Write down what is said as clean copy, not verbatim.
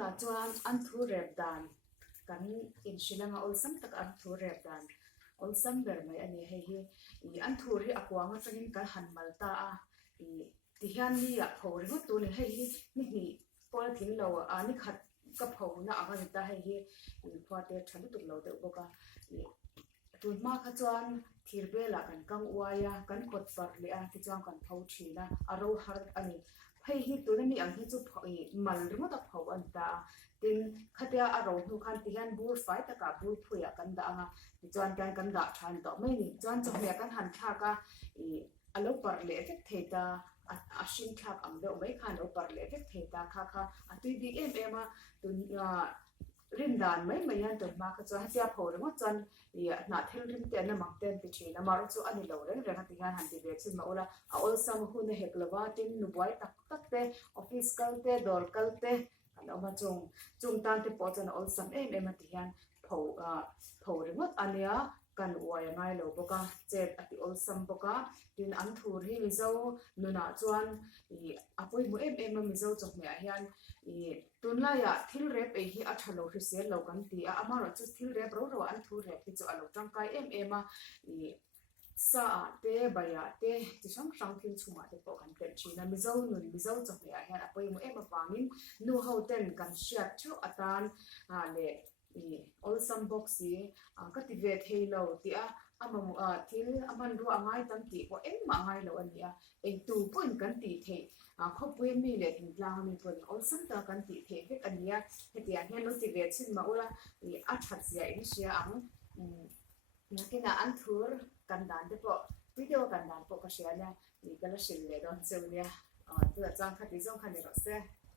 tunah chuan Anthûr rep dan kan in hrilanga awlsam tak Anthûr rep dan awlsam ber mai ani hei hi I Anthûr hi akwanga changin kan hanmal ta a I tihian ni a phori hu tu ni hei hi ni pol thing lo a ni khat ka pho na anga ni ta hei hi phate thanu tuk lo de boka tun ma kha chuan thirbela kan kang uaya kan khot par le a ti chuan kan pho thina aro har ani hei hi tuna ni ang hi chu mal ringo ta pho an ta tin khatia aro nu khan tihian bur fai taka bur phuya kan da anga ti chuan kan da than to mai ni chuan chawhme kan han tha ka alo par le vek theta a shin thak am do mai khan o par le vek theta kha atui di em a tun rin dan mai yan ton ma kha chuan hatia phor ma chuan na thel rim te na mak ten ti thina mar chu ani lo reng reng ti han ti ve chin ma ola a awlsam hu ne heklova tin nu boy tak te office kal te dor kal te kan oma chung tan te po chan awlsam em ti han pho ringot ania kan uai ngai lo boka chet ati awlsam boka tin Anthûr hi mizo nuna chuan apoi mu em mizo chawhme a hian tunla ya thil rep e hi a thalo hrisel lo kan ti a amaro chu thil rep ro Anthûr rep ti chu alo tangkai em a sa te baya te chi sang thil chuma te po kan tel china mizo nun mizo chawhme a hian apoi mu em awangin nu ho ten kan hriat thu atan le awlsam box hi ka ti ve thei lo ti a amamu thil aman ru angai tam ti ko ma angai lo ania en tu point kan ti thei khopui mi le thing tlang mi pon awlsam ta kan ti thei vek ania hetia hian no ti ve chin ma ula a that sia in sia ang nakina Anthûr kan dan te po video kan dan po ka sia nia ni kala sil le don cheu nia tu chang khati zong khani ro se